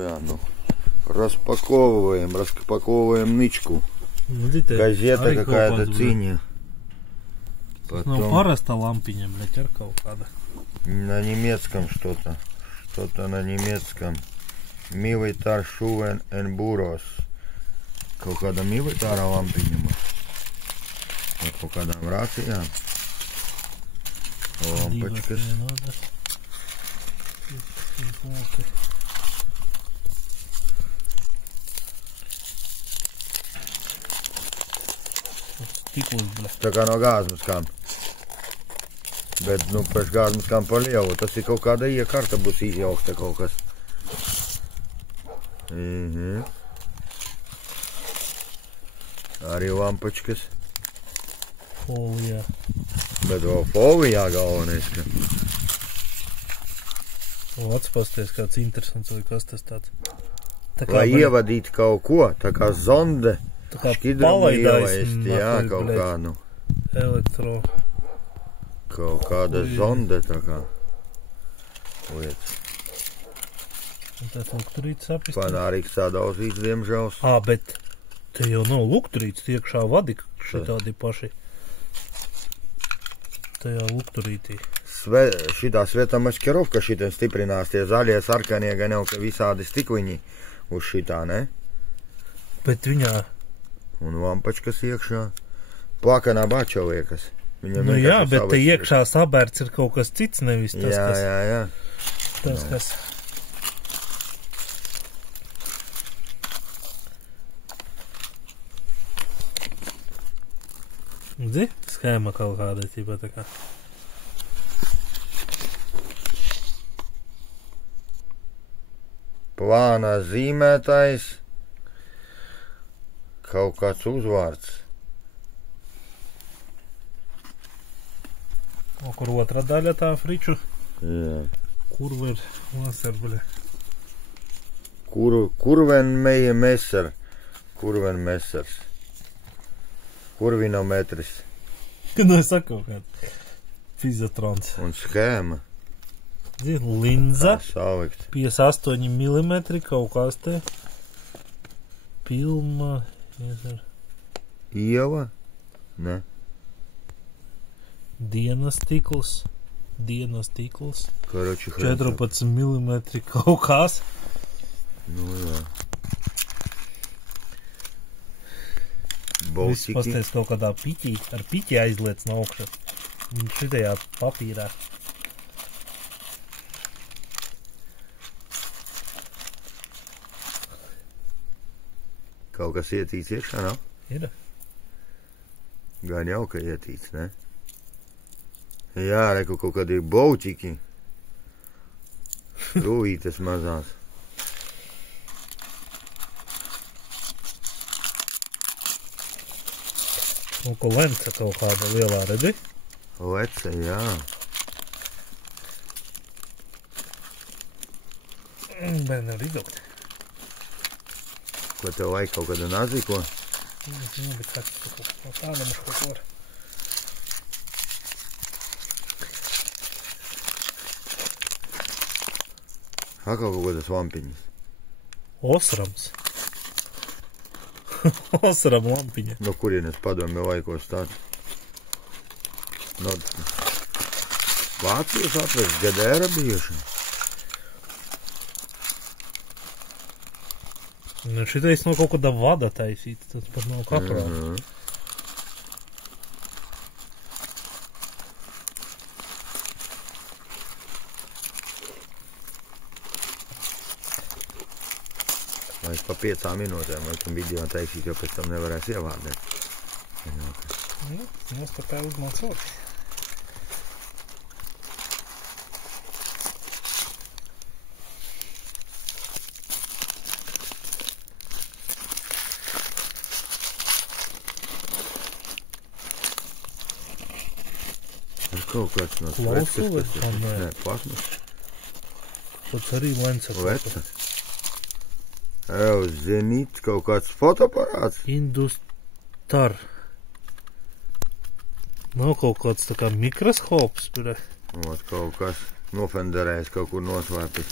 Ну, распаковываем нычку. Газета какая-то синяя. Потом... парasta лампиня, блядь, ar kaut kāda. На немецком что-то. Что-то на немецком. Militar Schuven and Buros. Kaut kāda militāra lampiņa. Vai kaut kādām rācijām. Lampačkas. Tā kā no gāzmaskām. Bet, nu, pēc gāzmaskām par lielu. Tas ir kaut kāda iekarta būs iejaukta kaut kas. Arī lampačkas. Folijā. Bet vēl folijā galvenais, ka... Atspasties kāds interesants, vai kas tas tāds. Tā kā lai ievadītu kaut ko, tā kā zonde. Tā kā šķidrumu ielaist, jā, kaut kā, nu. Elektro. Kaut kāda zonde, tā kā. Lietas. Un tā lukturītes apistīt. Panārīgs sādauzīts, diemžēls. Bet te jau nav lukturītes, iekšā vadi šitādi paši. Tajā lukturītī. Šitā sveta maškerovka šitiem stiprinās, tie zaļie sarkanie gan jau, ka visādi stikliņi uz šitā, ne? Bet viņā... Un lampačkas iekšā. Plakanā bača liekas. Viņam nu jā, bet te iekšā sabērts ir kaut kas cits, nevis tas, jā, kas... Jā. Tas, kas... Dzi? Schēma kaut kāda, tīpa tā kā. Plānā zīmētais. Kaut kāds uzvārds. O, kur otra daļa tā friču? Jā. Kurver Messer, bļa. Kurvenmessers. Kurvinometris. Nu, es saku, kā fizotrons. Un schēma. Linza. Salikt. 58 mm kaut kas te. Pilma. Ieva? Ne. Dienas stikls. Karoči, 14 mm kaut kas. Nu jā. Viss pasties kaut kādā piķī. Ar piķi aizliec no augšas. Šitajā papīrā. Kaut kas ietīts iekšā, nav? Ir. Gan jau, ka ietīts, ne? Jā, reku kaut kādi bauķiki. Rūvītes mazās. Un ko lence kaut kāda lielā, redzi? Lece, jā. Bet nevar izdot. Ko tev vajag kaut kāda naziko? Jā, bet saka, no tādam uz kaut var. Kaut kādas lampiņas. Osrams. Osram lampiņa. No kurienes padomju laikos tāds? No Vācijas atvests Gedēra bijuši. Nu, šitais no kaut kāda vada taisīts, tas pat nav kaprā. Vai pa 5 minūtēm, laikam video taisīt, jo pēc tam nevarēs ievārdēt. Mums par tā uzmācot. Kaut kāds no Klausulis, nē, plasmas. Tāds arī lenca. Leca. Zenit, kaut kāds fotoparāts. Industar. Nav kaut kāds tā kā mikroskops, bet... Ot, kaut kas nofenderējis, kaut kur noslēpis.